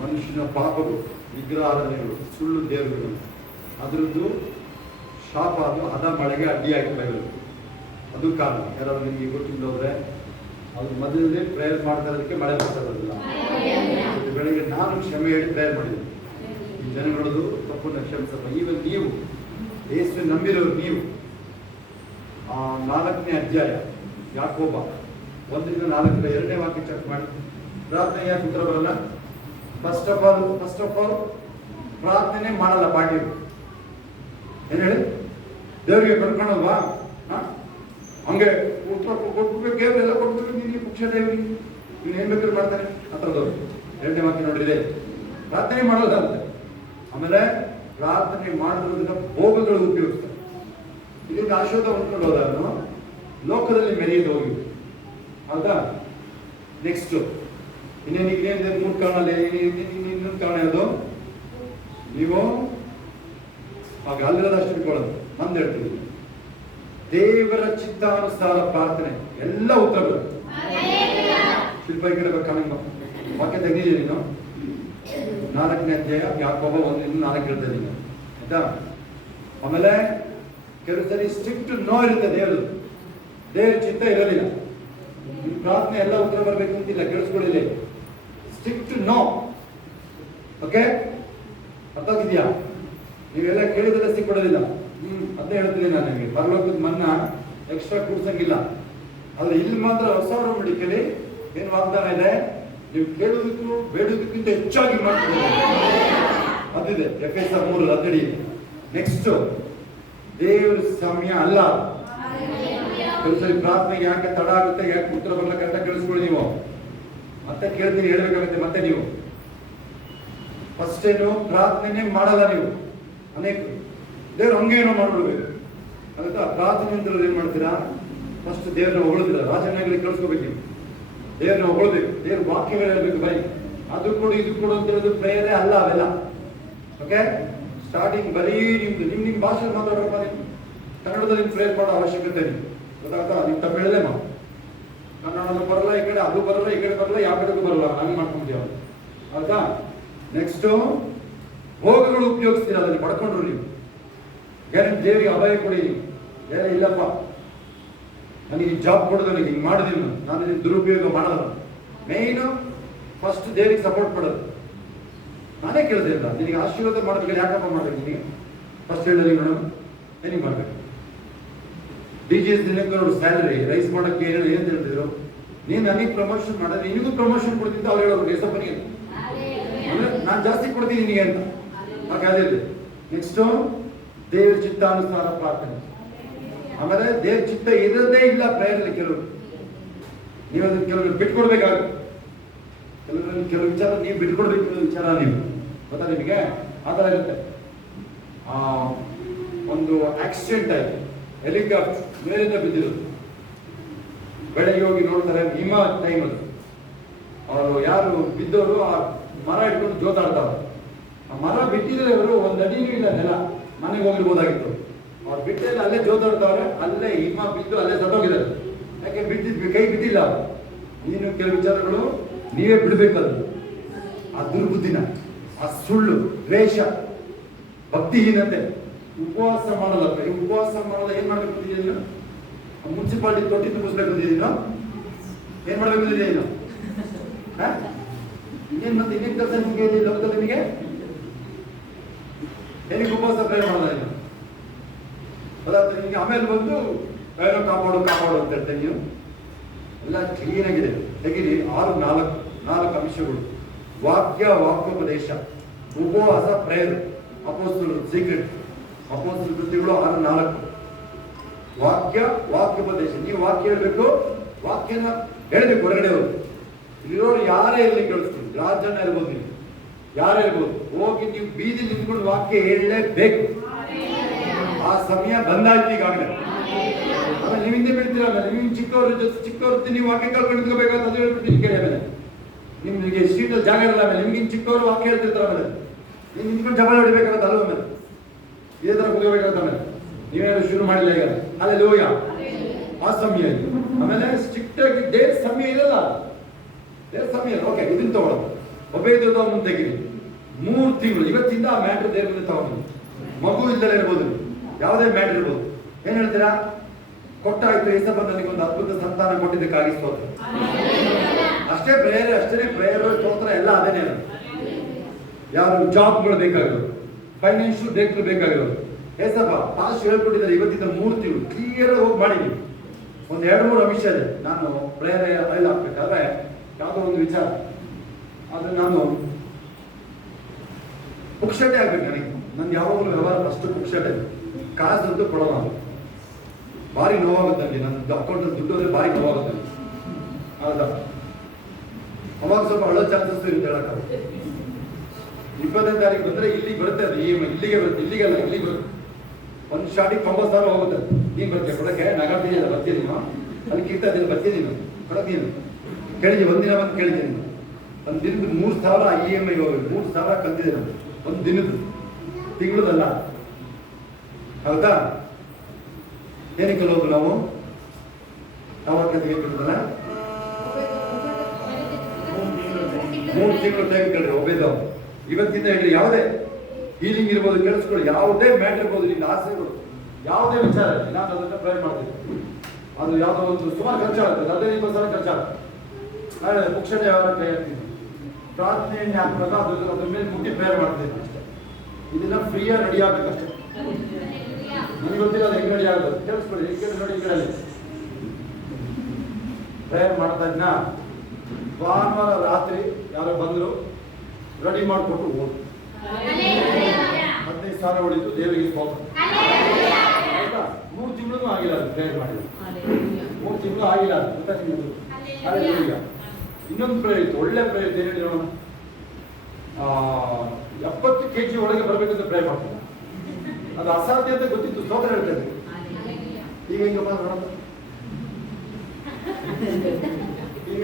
ಮನುಷ್ಯನ ಪಾಪಗಳು, ವಿಗ್ರಹಾರಾಧನೆಗಳು, ಸುಳ್ಳು ದೇವರುಗಳು, ಅದರದ್ದು ಶಾಪ, ಅದು ಮಳೆಗೆ ಅಡ್ಡಿಯಾಗಿ ಬರೋದು. ಅದು ಕಾರಣ. ಯಾರಾದ್ರೂ ನಿಮಗೆ ಗೊತ್ತಿಲ್ಲೋದ್ರೆ ಅದು ಮೊದಲೇ ಪ್ರೇಯರ್ ಮಾಡ್ತಾ ಇರೋದಕ್ಕೆ ಮಳೆ ಬರ್ತಾ ಇರೋದಿಲ್ಲ. ಬೆಳಗ್ಗೆ ನಾನು ಕ್ಷಮೆ ಹೇಳಿ ಪ್ರೇಯರ್ ಮಾಡಿದ್ದೀನಿ. ಈ ಜನಗಳದು ತಪ್ಪನ್ನು ಕ್ಷಮಿಸಪ್ಪ. ಈವನ್ ನೀವು ಯೇಸು ನಂಬಿರೋರು, ನೀವು 4ನೇ ಅಧ್ಯಾಯ ಯಾಕೋಬ 1-4 2ನೇ ವಾಕ್ಯ ಚೆಕ್ ಮಾಡಿ. ಪ್ರಾರ್ಥನೆ ಯಾಕೆ ಉತ್ತರ ಬರಲ್ಲ? ಫಸ್ಟ್ ಆಫ್ ಆಲ್ ಪ್ರಾರ್ಥನೆ ಮಾಡಲ್ಲ ಪಾರ್ಟಿ. ಏನ್ ಹೇಳಿ? ದೇವರಿಗೆ ಕರ್ಕೊಂಡಲ್ವಾ? ಹಂಗೆ ಉತ್ತರ ಕೊಟ್ಬಿಟ್ಟು ದೇವರೆಲ್ಲ ಕೊಟ್ಬಿಟ್ಟು ನಿಮಗೆ ಪಕ್ಷ ದೇವರಿಗೆ ನೀನು ಏನ್ ಬೇಕಾದ್ರೂ ಮಾಡ್ತಾನೆ ಆ ಥರದವ್ರು. 2ನೇ ವಾಕ್ಯ ನೋಡಿದ್ರೆ ಪ್ರಾರ್ಥನೆ ಮಾಡೋದ ಅಂತ. ಆಮೇಲೆ ಪ್ರಾರ್ಥನೆ ಮಾಡೋದ್ರಿಂದ ಭೋಗಗಳು ಉಪಯೋಗಿಸ್ತಾರೆ. ಇದರಿಂದ ಆಶೀರ್ವಾದ ಹೊಂದ್ಕೊಂಡು ಹೋದವನು ಲೋಕದಲ್ಲಿ ಮೆರೆಯದು ಹೋಗಿ. ಹೌದಾ? ನೆಕ್ಸ್ಟ್ ಇನ್ನೇನು 3 ಕಾರಣ. ಇನ್ನೊಂದು ಕಾರಣ ಯಾವುದು? ನೀವು ಆಗ ಅಲ್ಲಿರೋದಷ್ಟು ಇಟ್ಕೊಳ್ಳೋದು. ನಂದು ಹೇಳ್ತೀನಿ, ದೇವರ ಚಿತ್ತಾನುಸಾರ ಪ್ರಾರ್ಥನೆ ಎಲ್ಲ ಉತ್ತರ ಬರುತ್ತೆ. ಶಿಲ್ಪ ಈ ಕಡೆ ಕಾಮಿಂಗ್ ವಾಕ್ಯ ತೆಗೆದಿದ್ದೀನಿ ನೀನು. 4ನೇ ಅಧ್ಯಾಯ ಯಾಕೋಬ 1-4 ಹೇಳ್ತಾ ಇದ್ದೀನಿ. ಆಯ್ತಾ? ಆಮೇಲೆ ಕೆಲವು ಸರಿ ಸ್ಟ್ರಿಕ್ಟ್ ನೋ ಇರುತ್ತೆ. ದೇವರ ಚಿತ್ತ ಇರೋದಿಲ್ಲ. ನಿಮ್ಮ ಪ್ರಾರ್ಥನೆ ಎಲ್ಲ ಉತ್ತರ ಬರಬೇಕು ಅಂತಿಲ್ಲ. ಕೇಳಿಸ್ಕೊಳ್ಳಿ, ಸ್ಟ್ರಿಕ್ಟ್ ನೋ. ಓಕೆ, ಅರ್ಥ ಆಗಿದೆಯಾ? ನೀವೆಲ್ಲ ಕೇಳಿದ್ರೆ ಸಿಕ್ಕೊಡೋದಿಲ್ಲ. ಅದೇ ಹೇಳ್ತೀನಿ ನಾನು ನಿಮಗೆ. ಪರಲೋಕದ ಮನ್ನಾ ಎಕ್ಸ್ಟ್ರಾ ಕೂಡ್ಸಂಗಿಲ್ಲ. ಆದ್ರೆ ಇಲ್ಲಿ ಮಾತ್ರ ಹೊಸ ಒಡಂಬಡಿಕೆಯಲ್ಲಿ ಏನು ವಾಗ್ದಾನ ಇದೆ? ನೀವು ಕೇಳುವುದಕ್ಕೂ ಬೇಡುವುದಕ್ಕಿಂತ ಹೆಚ್ಚಾಗಿ ಮಾಡ್ತೀವಿ. ಅದಿದೆ ಎಫೆಸರ್ 3:17. ನೆಕ್ಸ್ಟ್, ದೇವ್ರ ಸಮಯ ಅಲ್ಲ. ಕೆಲಸರಿ ಪ್ರಾರ್ಥನೆಗೆ ಯಾಕೆ ತಡ ಆಗುತ್ತೆ, ಯಾಕೆ ಉತ್ತರ ಬರಲ್ಲ, ಕರೆಕ್ಟಾಗಿ ಕೇಳಿಸ್ಕೊಳ್ಳಿ. ನೀವು ಮತ್ತೆ ಕೇಳ್ತೀನಿ, ಹೇಳ್ಬೇಕಾಗುತ್ತೆ ಮತ್ತೆ ನೀವು. ಫಸ್ಟ್ ಏನು, ಪ್ರಾರ್ಥನೆ ಮಾಡಲ್ಲ ನೀವು. ಅನೇಕ ದೇವ್ರು ಹಂಗೇನೋ ಮಾಡ್ಬಿಡ್ಬೇಕು. ಅದಕ್ಕೆ ಪ್ರಾರ್ಥನೆ ಅಂತ ಏನ್ ಮಾಡ್ತೀರಾ? ಫಸ್ಟ್ ದೇವ್ರನ್ನ ಹೊಗಳಿದ್ರ. ರಾಜನಾಗಲಿ ಕಳ್ಸ್ಕೋಬೇಕು ನೀವು. ದೇವ್ರನ್ನ ಹೊಗಳ್ಬೇಕು. ದೇವ್ರ ವಾಕ್ಯಗಳು ಹೇಳ್ಬೇಕು. ಬರೀ ಅದು ಕೊಡು ಇದು ಕೊಡು ಅಂತ ಹೇಳೋದು ಪ್ರೇಯರೇ ಅಲ್ಲ ಅವೆಲ್ಲ. ಓಕೆ, ಸ್ಟಾರ್ಟಿಂಗ್ ಬರೀ ನಿಮ್ ಭಾಷೆ ಮಾತಾಡೋಣ. ನೀವು ಕನ್ನಡದಲ್ಲಿ ಪ್ರೇಯರ್ ಮಾಡೋ ಅವಶ್ಯಕತೆ ನೀವು. ಗೊತ್ತಾಗ್ತಾ? ನೀವು ತಪ್ಪು ಹೇಳಲೇ ಮಾ ಕನ್ನಡ ಬರಲ್ಲ, ಈ ಕಡೆ ಅದು ಬರಲ್ಲ, ಈ ಕಡೆ ಬರಲ್ಲ, ಯಾವ ಕಡೆಗೂ ಬರಲ್ಲ, ಹಂಗೆ ಮಾಡ್ಕೊಂತೀವಿ. ಆಯ್ತಾ? ನೆಕ್ಸ್ಟ್, ಭೋಗಗಳು ಉಪಯೋಗಿಸ್ತೀರ. ಅದನ್ನು ಪಡ್ಕೊಂಡ್ರು ನೀವು. ಗ್ಯಾರಂಟಿ ದೇವರಿಗೆ ಅಭಯ ಕೊಡಿ ನೀವು. ಇಲ್ಲಪ್ಪ ನನಗೆ ಜಾಬ್ ಕೊಡೋದು, ನನಗೆ ಹಿಂಗೆ ಮಾಡಿದೀನಿ, ನಾನು ಇದನ್ನು ದುರುಪಯೋಗ ಮಾಡೋದು. ಮೇಯ್ನು ಫಸ್ಟ್ ದೇವರಿಗೆ ಸಪೋರ್ಟ್ ಮಾಡೋದು. ನಾನೇ ಕೇಳಿದೆ ಇಲ್ಲ, ನಿನಗೆ ಆಶೀರ್ವಾದ ಮಾಡ್ಬೇಕಾದ್ರೆ ಯಾಕಪ್ಪ ಮಾಡ್ಬೇಕು? ನಿನಗೆ ಫಸ್ಟ್ ಹೇಳಿದ್ರೆ ಮೇಡಮ್ ಏನಿಗೆ ಮಾಡ್ಬೇಕು? DGS ದಿನಕ್ಕೆ ಅವ್ರ ಸ್ಯಾಲರಿ ರೈಸ್ ಮಾಡೋಕ್ಕೆ ಏನು ಹೇಳ್ತಿದ್ರು? ನೀನು ನನಗೆ ಪ್ರಮೋಷನ್ ಮಾಡಿದ್ರೆ ನಿನಗೂ ಪ್ರಮೋಷನ್ ಕೊಡ್ತಿದ್ದ ಅವ್ರು ಹೇಳೋರು ಯೇಸಪ್ಪನಿಗೆ. ಅಂದ್ರೆ ನಾನು ಜಾಸ್ತಿ ಕೊಡ್ತೀನಿ ನಿನಗೆ ಅಂತ. ಹಾಗಾದ್ರೆ ನೆಕ್ಸ್ಟ್, ದೇವರ ಚಿತ್ತಾನುಸಾರ ಪ್ರಾರ್ಥನೆ. ಆಮೇಲೆ ದೇವ್ರ ಚಿತ್ತ ಇರೋದೇ ಇಲ್ಲ ಪ್ರೇಯರಲ್ಲಿ. ಕೆಲವರು ನೀವು ಅದನ್ನು ಕೆಲವರು ಬಿಟ್ಕೊಡ್ಬೇಕಾಗುತ್ತೆ. ಕೆಲವು ವಿಚಾರ ನೀವು ಬಿಟ್ಕೊಡ್ಬೇಕು. ವಿಚಾರ ನೀವು ಗೊತ್ತಾ ನಿಮಗೆ? ಆ ಥರ ಇರುತ್ತೆ. ಒಂದು ಆಕ್ಸಿಡೆಂಟ್ ಆಯ್ತು, ಹೆಲಿಕಾಪ್ಟರ್ ಮೇಲಿಂದ ಬಿದ್ದಿರೋದು. ಬೆಳಗ್ಗೆ ಹೋಗಿ ನೋಡ್ತಾರೆ, ಹಿಮ ಟೈಮ್ ಅದು. ಅವರು ಯಾರು ಬಿದ್ದವರು ಆ ಮರ ಇಟ್ಕೊಂಡು ಜೋತಾಡ್ತಾವ್ರು. ಆ ಮರ ಬಿಟ್ಟಿದ್ರೆ ಅವರು 1 ಅಡಿನೂ ಇಲ್ಲ ನೆಲ, ಮನೆಗೆ ಹೋಗಿರ್ಬೋದಾಗಿತ್ತು. ಅವ್ರು ಬಿಟ್ಟಿಲ್ಲ, ಅಲ್ಲೇ ಜೋತಾಡ್ತಾವ್ರೆ. ಅಲ್ಲೇ ಹಿಮ ಬಿದ್ದು ಅಲ್ಲೇ ಸತ್ತೋಗಿದ್ದಾರೆ. ಯಾಕೆ ಬಿದ್ದಿದ್ವಿ? ಕೈ ಬಿದ್ದಿಲ್ಲ. ನೀನು ಕೆಲವು ವಿಚಾರಗಳು ನೀವೇ ಬಿಡ್ಬೇಕದು. ಆ ದುರ್ಬುದ್ಧಿನ, ಆ ಸುಳ್ಳು, ದ್ವೇಷ, ಭಕ್ತಿಹೀನತೆ. ಉಪವಾಸ ಮಾಡಲ್ಲ. ಉಪವಾಸ ಮಾಡಲ್ಲ. ಏನ್ ಮಾಡ್ಬೇಕು ಅಂತಿದ್ದೀನ? ಮುನ್ಸಿಪಾಲಿಟಿ ತೊಟ್ಟಿ ತುಂಬಿಸ್ಬೇಕು ಅಂತಿದ್ದೀನೋ? ಏನ್ ಮಾಡ್ಬೇಕು ಅಂತಿದ್ದೀನೋ? ಇನ್ನೇನ್ ಮತ್ತೆ ಇನ್ನೇನ್ ಕೆಲಸ ನಿಮಗೆ ಲೋಕದಲ್ಲಿ? ನಿಮಗೆ ಏನಕ್ಕೆ ಉಪವಾಸ ಪ್ರಯ ಮಾಡಲ್ಲ ನೀನು? ಅದಾದ ನಿಮಗೆ ಆಮೇಲೆ ಬಂದು ಏನೋ ಕಾಪಾಡು ಅಂತ ಹೇಳ್ತೇನೆ. ನೀವು ಎಲ್ಲ ಕ್ಲೀನಾಗಿದೆ. ತೆಗೀರಿ. 4 ಅಂಶಗಳು: ವಾಕ್ಯೋಪದೇಶ, ಉಪವಾಸ, ಪ್ರೇಯರ್, ಅಪೊಸ್ತಲರ ಸೀಕ್ರೆಟ್, ಅಪೊಸ್ತಲರ ಕೃತ್ಯಗಳು 6:4. ವಾಕ್ಯೋಪದೇಶ. ನೀವು ವಾಕ್ಯ ಹೇಳ್ಬೇಕು, ವಾಕ್ಯನ ಹೇಳ್ಬೇಕು ಹೊರಗಡೆ ಹೋಗಿ. ಇಲ್ಲಿರೋರು ಯಾರೇ ಇರಲಿ ಕೇಳಿಸ್ತೀನಿ, ರಾಜನ ಇರ್ಬೋದು, ನೀವು ಯಾರೇ ಇರ್ಬೋದು, ಹೋಗಿ ನೀವು ಬೀದಿ ನಿಂತ್ಕೊಂಡು ವಾಕ್ಯ ಹೇಳಲೇಬೇಕು. ಆ ಸಮಯ ಬಂದಾಯ್ತು ಈಗಾಗಲೇ. ಆಮೇಲೆ ನೀವು ಹಿಂದೆ ಬಿಡ್ತೀರಲ್ಲ, ನೀವು ಚಿಕ್ಕವ್ರ ನೀವು ವಾಕ್ಯ ಕಲ್ಕೊಂಡು ನಿಂತ್ಕೋಬೇಕಾದ್ರೆ ಅದು ಹೇಳ್ಬಿಟ್ಟು ಕೇಳಿ. ಆಮೇಲೆ ನಿಮ್ಗೆ ಸೀಟಲ್ಲಿ ಜಾಗ ಇರಲ್ಲ. ಆಮೇಲೆ ನಿಮ್ಗೆ ಚಿಕ್ಕವರು ವಾಕ್ಯ ಹೇಳ್ತಿರ್ತಾರೆ. ಆಮೇಲೆ ನೀವು ನಿಂತ್ಕೊಂಡು ಜಗಳ ಹೊಡಿಬೇಕಾಗತ್ತೆ. ಅಲ್ವ? ಆಮೇಲೆ ಇದೇ ತರ ಕುದಿಬೇಕಾಗತ್ತೆ. ಆಮೇಲೆ ನೀವೇನು ಶುರು ಮಾಡಿಲ್ಲ ಈಗ. ಅಲ್ಲೇ ಲೋಯ ಆ ಸಮಯ ಇದು. ಆಮೇಲೆ ಸ್ಟ್ರಿಕ್ಟ್ ಆಗಿ ದೇವ್ರ ಸಮಯ ಇರಲ್ಲ. ದೇವ್ರ ಸಮಯ. ಓಕೆ, ಇದನ್ನ ತಗೊಳ್ಳೋದು. ಒಬೇದೋದವನ್ನ ತೆಗಿರಿ. 3 ತಿಂಗಳು ಇವತ್ತಿಂದ ಆ ಮ್ಯಾಟ್ರ್ ದೇವ್ರ ಮುಂದೆ ತಗೊಂಡು, ಮಗು ಇಲ್ದಲೇ ಇರ್ಬೋದು, ಯಾವುದೇ ಮ್ಯಾಟ್ರ್ ಇರ್ಬೋದು. ಏನ್ ಹೇಳ್ತೀರಾ? ಕೊಟ್ಟಾಯ್ತು, ಏಸಪ್ಪ ನನಗೆ ಒಂದು ಅದ್ಭುತ ಸಂತಾನ ಕೊಟ್ಟಿದ್ದಕ್ಕಾಗಿ ಸ್ತೋತ್ರ. ಅಷ್ಟೇ ಪ್ರೇಯರ್, ಅಷ್ಟೇ ಪ್ರೇಯರ್, ಸ್ತೋತ್ರ ಎಲ್ಲ ಅದೇನೇ. ಯಾರು ಜಾಬ್ಗಳು ಬೇಕಾಗಿರೋದು, ಫೈನಾನ್ಷಿಯಲ್ ಬ್ರೇಕ್ ಬೇಕಾಗಿರೋದು, ಏಸಪ್ಪ ಪಾಸ್ಟ್ ಹೇಳ್ಕೊಟ್ಟಿದ್ದಾರೆ. ಇವತ್ತಿಂದ 3 ತಿಂಗಳು ಕ್ಲಿಯರ್ ಹೋಗಿ ಮಾಡಿದ್ವಿ. ಒಂದು 2-3 ಅಂಶ ಇದೆ. ನಾನು ಪ್ರೇಯರ್ ಅಲ್ಲಿ ಹಾಕ್ಬೇಕಾದ್ರೆ ಯಾವುದೋ ಒಂದು ವಿಚಾರ, ಅದು ನಾನು ಪುಕ್ಷಟೆ ಆಗ್ಬೇಕು. ನನಗೆ ಯಾವಾಗಲೂ ವ್ಯವಹಾರ ಫಸ್ಟ್ ಪುಕ್ಷಟೆ, ಕಾಸಂತೂ ಕೊಡೋಣ. ಭಾರಿ ನೋವಾಗುತ್ತೆ ನನಗೆ, ನನ್ನ ಅಕೌಂಟಲ್ಲಿ ದುಡ್ಡು ಹೋದ್ರೆ ಭಾರಿ ನೋವಾಗುತ್ತೆ. ಹೌದಾ? ಅವಾಗ ಸ್ವಲ್ಪ ಹಳ್ಳೋ ಚಾನ್ಸಸ್ ಇರುತ್ತೆ ಹೇಳಕ್ಕಾಗುತ್ತೆ. 25ನೇ ತಾರೀಕು ಬಂದ್ರೆ ಇಲ್ಲಿಗೆ ಬರುತ್ತೆ, ಅದು ಇಲ್ಲಿಗೆ ಬರುತ್ತೆ, ಇಲ್ಲಿಗೆಲ್ಲ ಇಲ್ಲಿಗೆ ಬರುತ್ತೆ. ಒಂದು ಶಾಟಿಗೆ 90,000 ಹೋಗುತ್ತೆ. ನೀನು ಬರ್ತೀಯ ಕೊಡಕ್ಕೆ? ನಗಾಡ್ತೀನಿ, ಬರ್ತೀನಿ ನೀನು ಅಲ್ಲಿ ಕಿರ್ತಾ ಇದ್ದೀನಿ, ಬರ್ತೀನಿ ನೀನು ಕೊಡಕ್ಕೆ. ನೀನು ಕೇಳಿದ್ದೀನಿ, ಒಂದಿನ ಬಂದು ಕೇಳಿದ್ದೀನಿ. ಒಂದು ದಿನದ 3,000 EMI ಹೋಗುತ್ತೆ, 3,000 ಕಲ್ತಿದೆ ನಾನು ಒಂದು ದಿನದ, ತಿಂಗಳದಲ್ಲ. ಹೌದಾ? ಏನಕ್ಕೆ ಹೋಗು ನಾವು ಯಾವಾಗ ತೆಗೆದುಕೊಳ್ಳೋದಲ್ಲ? 3 ತಿಂಗಳು ತೆಗೆದುಕೊಳ್ಳಿ. ಒಬೇದವ್ ಇವತ್ತಿಂದ ಹೇಳಿ, ಯಾವುದೇ ಹೀಲಿಂಗ್ ಇರ್ಬೋದು, ಕೇಳಿಸ್ಕೊಳ್ಳಿ, ಯಾವುದೇ ಮ್ಯಾಟರ್ ಇರ್ಬೋದು, ನಿನ್ನ ಆಸೆಗಳು ಯಾವುದೇ ವಿಚಾರ ನಾನು ಅದನ್ನು ಟ್ರೈ ಮಾಡ್ತೀನಿ. ಅದು ಯಾವುದೋ ಒಂದು ಸುಮಾರು ಖರ್ಚಾಗುತ್ತೆ, 15-20 ಖರ್ಚಾಗುತ್ತೆ. ನಾಳೆ ಪುಕ್ಷಟೆ ಯಾವಾಗ ಕೈ ಹಾಕ್ತೀನಿ, ಪ್ರಾರ್ಥನೆಯನ್ನೇ ಹಾಕ್ಬೇಕು, ಅದ್ರ ಮೇಲೆ ಮುಟ್ಟಿ ಪ್ರೇಯರ್ ಮಾಡ್ತೀನಿ ಅಷ್ಟೇ. ಇದನ್ನ ಫ್ರೀಯಾಗಿ ರೆಡಿ ಆಗ್ಬೇಕಷ್ಟೇ. ನನಗೆ ಗೊತ್ತಿಲ್ಲ ಅದು ಹೆಂಗೆ ರೆಡಿ ಆಗೋದು, ಕೇಳಿಸ್ಕೊಳ್ಳಿ. ಹೆಂಗೆ ನೋಡಿ, ಈ ಕಡೆ ಪ್ರೇಯರ್ ಮಾಡ್ತಾ ಇದ್ನ, ಭಾನುವಾರ ರಾತ್ರಿ ಯಾರೋ ಬಂದರು, ರೆಡಿ ಮಾಡಿಕೊಟ್ಟು ಹೋದ್ರು. 15,000 ಹೊಡಿತು, ದೇವರಿಗೆ ಸ್ತೋತ್ರ. 3 ತಿಂಗಳು ಆಗಿಲ್ಲ ಅದು ಪ್ರೇಯರ್ ಮಾಡಿದ್ರು, 3 ತಿಂಗಳು ಆಗಿಲ್ಲ ಅದು. ಇನ್ನೊಂದು ಪ್ರೇಯರ್ ಇತ್ತು, ಒಳ್ಳೆ ಪ್ರೇಯರ್. ಏನು ಹೇಳೋಣ, 70 kg ಒಳಗೆ ಬರಬೇಕಂತ ಪ್ರೇಯರ್ ಮಾಡ್ತಾರೆ. ಅದು ಅಸಾಧ್ಯ ಅಂತ ಗೊತ್ತಿತ್ತು, ಸ್ತೋತ್ರ ಹೇಳ್ತಾರೆ. ಈಗ ಹಿಂಗಪ್ಪ ನೋಡೋದು, ಈಗ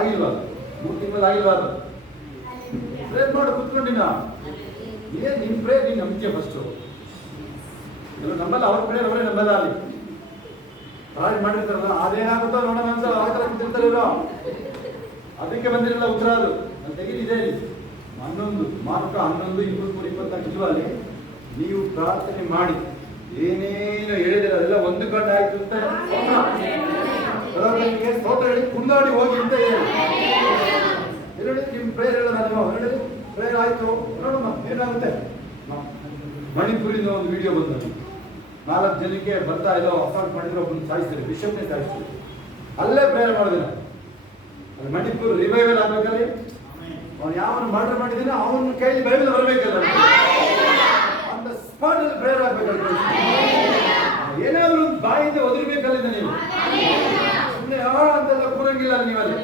ಆಗಿಲ್ವಾ? 3 ತಿಂಗಳು ಆಗಿಲ್ವಾ? ಅದು ಪ್ರೇಯರ್ ಮಾಡಿ ಕುತ್ಕೊಂಡಿನ ಏನ್ ನಿನ್ ಪ್ರೇಯರ್ ನೀನ್ ನಂಬಿಕೆ ಫಸ್ಟ್. ಎಲ್ಲ ನಂಬಲ್ಲ, ಅವ್ರ ಪ್ರೇಯರ್ ಅವರೇ ನಂಬಲ್ಲ. ಅಲ್ಲಿ ಪ್ರಾರ್ಥನೆ ಮಾಡಿರ್ತಾರಲ್ಲ, ಅದೇನಾಗುತ್ತೋ ನೋಡೋಣ ಅಂತ ಆ ಥರ ಕೂತಿರ್ತಾರೋ, ಅದಕ್ಕೆ ಬಂದಿರಲ್ಲ ಉತ್ತರ. ಅದು ನಾನು ತೆಗಿದಿದೆ 11 ಮಾರ್ಕ 11:23-24 ನಿಜವಾಗಿ ನೀವು ಪ್ರಾರ್ಥನೆ ಮಾಡಿ ಏನೇನು ಹೇಳಿದಿರ ಅದೆಲ್ಲ ಒಂದು ಕಣ್ಣು ಆಯ್ತು ಅಂತ ಸ್ತೋತ್ರ ಹೇಳಿ ಕುಂದಾಡಿ ಹೋಗಿ ಅಂತ ಹೇಳಿ ನಿಮ್ ಪ್ರೇಯರ್ ಹೇಳೋಣ. ಹೇಳಿ ಪ್ರೇಯರ್ ಆಯ್ತು, ನೋಡಮ್ಮ ಏನಾಗುತ್ತೆ. ಮಣಿಪುರಿಂದ ಒಂದು ವಿಡಿಯೋ ಬಂದ, 4 ಜನಕ್ಕೆ ಬರ್ತಾ ಇಲ್ಲೋ ಅಸಾಲ್ಟ್ ಮಾಡಿದ್ರೆ ಒಬ್ಬನು ಸಾಯಿಸ್ತಾರೆ, ಬಿಷಪ್ನೇ ಸಾಯಿಸ್ತಾರೆ. ಅಲ್ಲೇ ಪ್ರೇಯರ್ ಮಾಡಿದ್ರೆ ಅದು ಮಣಿಪುರ್ ರಿವೈವಲ್ ಆಗ್ಬೇಕಲ್ಲಿ. ಅವನು ಯಾವನು ಮರ್ಡರ್ ಮಾಡಿದ್ರೆ ಅವನ ಕೈಲಿ ಬೈಬಲ್ ಬರಬೇಕಲ್ಲ, ಅಂತ ಸ್ಪಾಟ್ ಅಲ್ಲಿ ಪ್ರೇಯರ್ ಆಗ್ಬೇಕಲ್ಲ. ಏನಾದ್ರು ಒಂದು ಬಾಯಿಂದ ಒದರ್ಬೇಕಲ್ಲಿಂದ ನೀವು ಸುಮ್ಮನೆ ಅಂತೆಲ್ಲ ಕೂರಂಗಿಲ್ಲ ನೀವಲ್ಲಿ.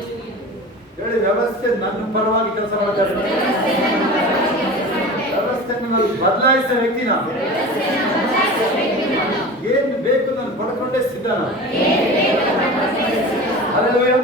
ಹೇಳಿ ವ್ಯವಸ್ಥೆ ನನ್ನ ಪರವಾಗಿ ಕೆಲಸ ಮಾಡ್ತಾರೆ, ವ್ಯವಸ್ಥೆಯನ್ನು ನಾನು ಬದಲಾಯಿಸೋ ವ್ಯಕ್ತಿ ನಾನು. ಏನ್ ಬೇಕು ನಾನು ಪಡ್ಕೊಂಡೇ ಸಿದ್ಧ ನಾನು. ಅಲ್ಲೆಲ್ಲೂಯ್ಯ.